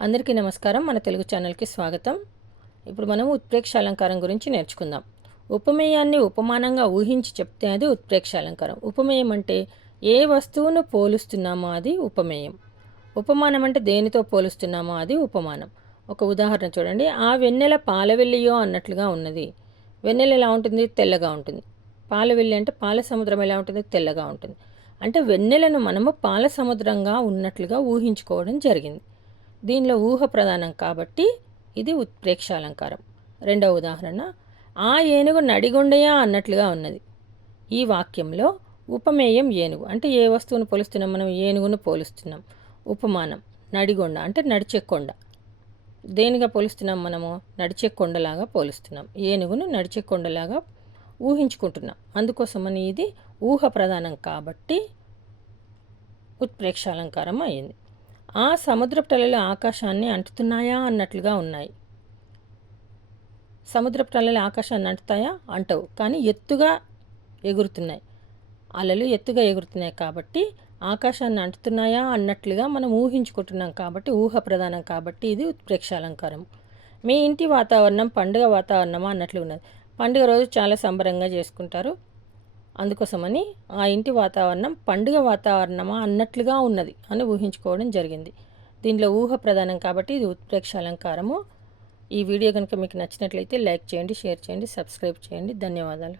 అందరికీ నమస్కారం. మన తెలుగు ఛానల్కి స్వాగతం. ఇప్పుడు మనం ఉత్ప్రేక్ష అలంకారం గురించి నేర్చుకుందాం. ఉపమేయాన్ని ఉపమానంగా ఊహించి చెప్తే అది ఉత్ప్రేక్ష అలంకారం ఉపమేయం అంటే ఏ వస్తువును పోలుస్తున్నామో అది ఉపమేయం. ఉపమానం అంటే దేనితో పోలుస్తున్నామో అది ఉపమానం. ఒక ఉదాహరణ చూడండి. ఆ వెన్నెల పాలవెల్లియో అన్నట్లుగా ఉన్నది. వెన్నెల ఎలా ఉంటుంది? తెల్లగా ఉంటుంది. పాలవెల్లి అంటే పాల సముద్రం ఎలా ఉంటుంది? తెల్లగా ఉంటుంది. అంటే వెన్నెలను మనము పాల సముద్రంగా ఉన్నట్లుగా ఊహించుకోవడం జరిగింది. దీనిలో ఊహ ప్రధానం కాబట్టి ఇది ఉత్ప్రేక్షాలంకారం రెండవ ఉదాహరణ ఆ ఏనుగు నడిగొండయా అన్నట్లుగా ఉన్నది. ఈ వాక్యంలో ఉపమేయం ఏనుగు అంటే ఏ వస్తువును పోలుస్తున్నాం మనం? ఏనుగును పోలుస్తున్నాం. ఉపమానం నడిగొండ అంటే నడిచే కొండ. దేనిగా పోలుస్తున్నాం మనము? నడిచే కొండలాగా పోలుస్తున్నాం. ఏనుగును నడిచే కొండలాగా ఊహించుకుంటున్నాం. అందుకోసమని ఇది ఊహ ప్రధానం కాబట్టి ఉత్ప్రేక్షాలంకారం అయింది. ఆ సముద్రపు తలలు ఆకాశాన్ని అంటుతున్నాయా అన్నట్లుగా ఉన్నాయి. సముద్రపు తలలు ఆకాశాన్ని అంటుతాయా? అంటవు. కానీ ఎత్తుగా ఎగురుతున్నాయి. అలలు ఎత్తుగా ఎగురుతున్నాయి కాబట్టి ఆకాశాన్ని అంటుతున్నాయా అన్నట్లుగా మనం ఊహించుకుంటున్నాం కాబట్టి ఊహ ప్రధానం కాబట్టి ఇది ప్రేక్షాలంకారం. మీ ఇంటి వాతావరణం పండుగ వాతావరణమా అన్నట్లు ఉన్నది. పండుగ రోజు చాలా సంబరంగా చేసుకుంటారు. అందుకోసమని ఆ ఇంటి వాతావరణం పండుగ వాతావరణమా అన్నట్లుగా ఉన్నది అని ఊహించుకోవడం జరిగింది. దీనిలో ఊహ ప్రధానం కాబట్టి ఇది ఉత్ప్రేక్ష అలంకారము ఈ వీడియో కనుక మీకు నచ్చినట్లయితే లైక్ చేయండి షేర్ చేయండి సబ్స్క్రైబ్ చేయండి. ధన్యవాదాలు.